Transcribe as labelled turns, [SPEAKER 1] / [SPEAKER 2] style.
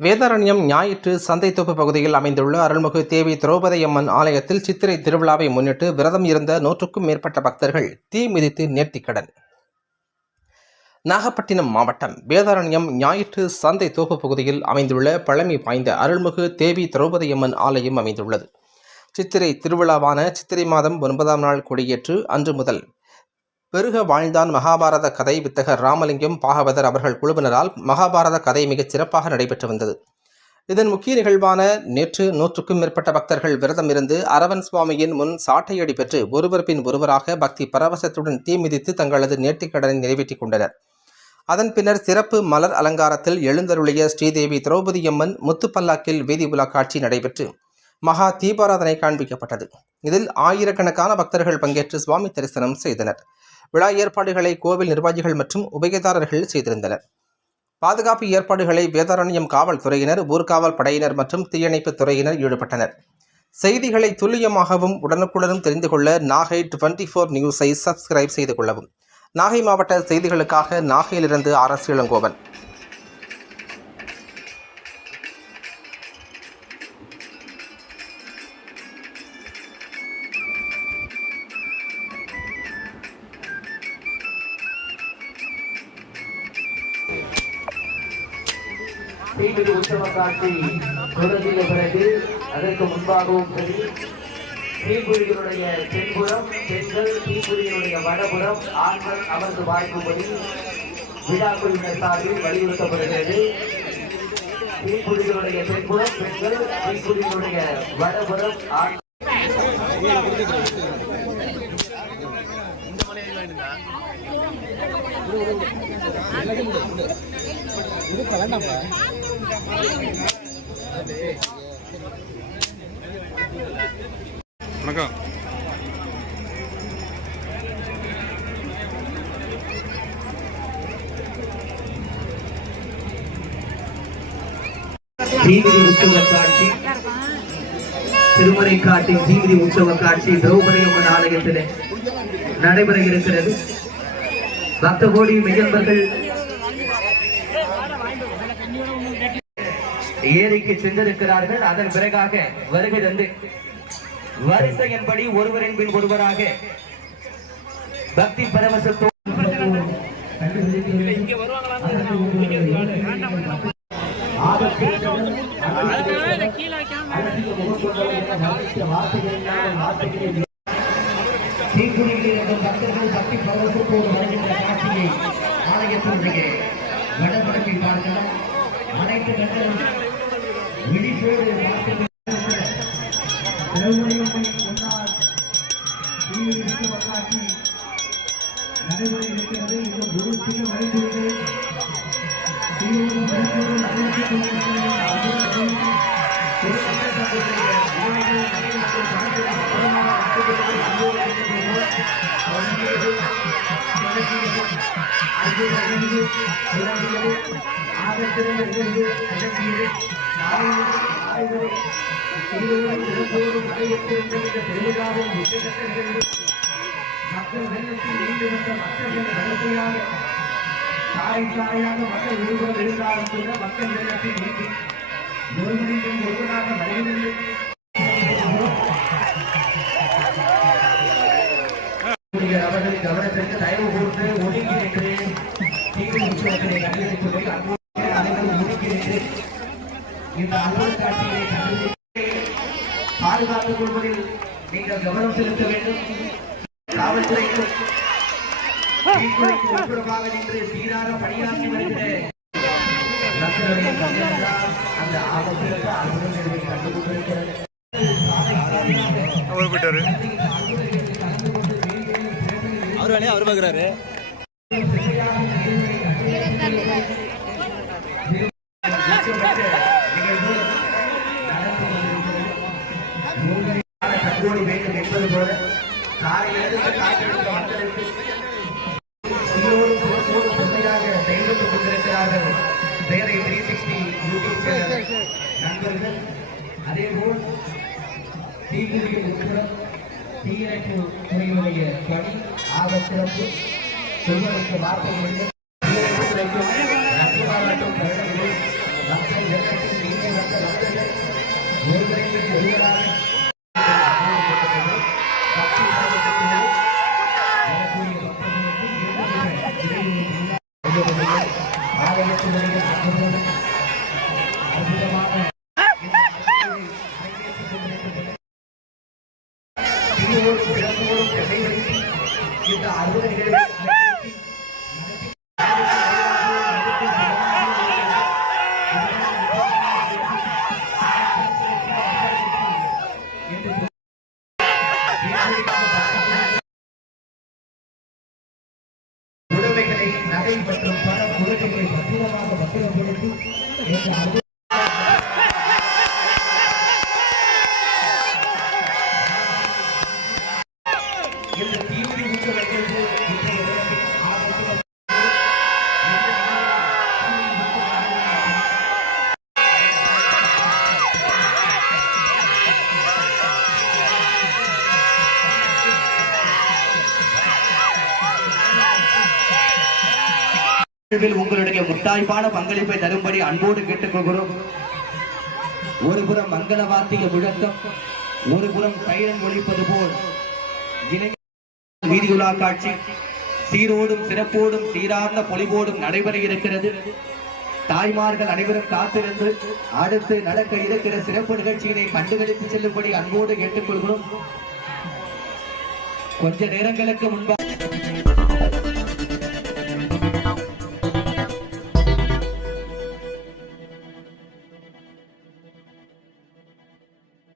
[SPEAKER 1] வேதாரண்யம் ஞாயிற்று சந்தைத்தோப்பு பகுதியில் அமைந்துள்ள அருள்மிகு தேவி திரௌபதியம்மன் ஆலயத்தில் சித்திரை திருவிழாவை முன்னிட்டு விரதம் இருந்த நூற்றுக்கும் மேற்பட்ட பக்தர்கள் தீ மிதித்து நேர்த்திக்கடன் நாகப்பட்டினம் மாவட்டம் வேதாரண்யம் ஞாயிற்று சந்தை தோப்பு பகுதியில் அமைந்துள்ள பழமை வாய்ந்த அருள்மிகு தேவி திரௌபதியம்மன் ஆலயம் அமைந்துள்ளது. சித்திரை திருவிழாவான சித்திரை மாதம் ஒன்பதாம் நாள் கொடியேற்று அன்று முதல் பெருக வாழ்ந்தான் மகாபாரத கதை வித்தகர் ராமலிங்கம் பாகவதர் அவர்கள் குழுவினரால் மகாபாரத கதை மிகச் சிறப்பாக நடைபெற்று வந்தது. இதன் முக்கிய நிகழ்வான நேற்று நூற்றுக்கும் மேற்பட்ட பக்தர்கள் விரதம் இருந்து அரவன் சுவாமியின் முன் சாட்டையடி பெற்று ஒருவர் பின் ஒருவராக பக்தி பரவசத்துடன் தீ மிதித்து தங்களது நேர்த்திக்கடனை நிறைவேற்றிக் கொண்டனர். அதன் பின்னர் சிறப்பு மலர் அலங்காரத்தில் எழுந்தருளிய ஸ்ரீதேவி திரௌபதியம்மன் முத்துப்பல்லாக்கில் வீதி உலா காட்சி நடைபெற்று மகா தீபாராதனை காண்பிக்கப்பட்டது. இதில் ஆயிரக்கணக்கான பக்தர்கள் பங்கேற்று சுவாமி தரிசனம் செய்தனர். விழா ஏற்பாடுகளை கோவில் நிர்வாகிகள் மற்றும் உபயதாரர்கள் செய்திருந்தனர். பாதுகாப்பு ஏற்பாடுகளை வேதாரண்யம் காவல்துறையினர் ஊர்காவல் படையினர் மற்றும் தீயணைப்பு துறையினர் ஈடுபட்டனர். செய்திகளை துல்லியமாகவும் உடனுக்குடனும் தெரிந்து கொள்ள நாகை டுவெண்ட்டி ஃபோர் நியூஸை சப்ஸ்கிரைப் செய்து கொள்ளவும். நாகை மாவட்ட செய்திகளுக்காக நாகையிலிருந்து ஆர் எஸ் இளங்கோவன்
[SPEAKER 2] தீமிதி உத்தம காட்சி தொடங்கிய பிறகு அதற்கு முன்பாகவும் சரி. தீபுரிகளுடைய தென்புறம் பெண்கள் தீபுரிகளுடைய வடபுறம் ஆண்கள் அமர்ந்து வாய்ப்புபடி விழா குழுவினர் சார்பில் வலியுறுத்தப்படுகிறது. தீபுரிகளுடைய தென்புறம் பெண்கள் தீபுரிகளுடைய வடபுறம் ஆண்
[SPEAKER 3] வணக்கம்.
[SPEAKER 2] தீவிரி உற்சவ காட்சி. திருமலை காட்டின் தீவிரி உற்சவ காட்சி திரௌபதி அம்மன் ஆலயத்திலே நடைபெற இருக்கிறது. பக்த கோடி மெய்யன்பர்கள் ஏரிக்கு சென்றிருக்கிறார்கள். அதன் பிறகாக வருகை தந்து வரிசையின்படி ஒருவரின் பின் ஒருவராக பக்தி பரவசத்தோடு பரவசத்தோடு வருகின்ற காட்சியை ஆலயத்தினுடைய வடபடத்தை பார்க்கலாம் அனைத்து கட்டணம் விழிப்போடு பார்த்து திரௌபதியம்மன் முன்னால் தீவிர உற்சவ காட்சி நடைபெற இருக்கிறது இது குரு சின்ன வழிபடுவது தீவிர வழிபடுவது நடைபெற்றுக் கொண்டிருக்கிறது. அது ஒரு சிறப்போடு இந்த மக்கள் வெள்ளத்தில் மக்களின் வரிசையாக மக்கள் இருந்தாலும் கூட மக்கள் வெள்ளத்தில் ஒருவராக வருகிறது அவர்களின் கவனத்திற்கு தயவு கூர்ந்து ஒதுங்கி நின்று தீவிர உற்சவத்தினை கண்டதை நின்று இந்த அலுவல் காட்சியை கண்டு பாதுகாத்துக் கொள்வதில் நீங்கள் கவனம் செலுத்த வேண்டும். உட்புறமாக நின்று சீராக பணியாற்றி வருகிற அந்த ஆபத்திற்கு
[SPEAKER 3] அவர்
[SPEAKER 4] வேலையை? அவர் பார்க்குறாரு
[SPEAKER 2] வேண்டும் என்பது போல காலையிலிருந்து காத்திருந்த மக்களுக்கு சீரோடும் செயல்பட்டுக் கொண்டிருக்கிறார்கள். வேலை த்ரீ சிக்ஸ்டி யூடியூப் சேனல் நண்பர்கள் உட்புறம் தீயணைப்பு துறையினுடைய பணி சொல்வதற்கு வார்த்தை பத்திரமாக பத்திரம் கொடுத்து நிகழ்வில் உங்களுடைய முத்தாய்ப்பான பங்களிப்பை தரும்படி அன்போடு கேட்டுக்கொள்கிறோம். ஒரு புறம் மங்கள வாத்திய முழக்கம் ஒரு புறம் சைரன் ஒழிப்பது போல். இணை வீதியுலா காட்சி சீரோடும் சிறப்போடும் சீரார்ந்த பொலிவோடும் நடைபெற இருக்கிறது. தாய்மார்கள் அனைவரும் காத்திருந்து அடுத்து நடக்க இருக்கிற சிறப்பு நிகழ்ச்சியினை கண்டுகளித்து செல்லும்படி அன்போடு கேட்டுக்கொள்கிறோம். கொஞ்ச நேரங்களுக்கு முன்பாக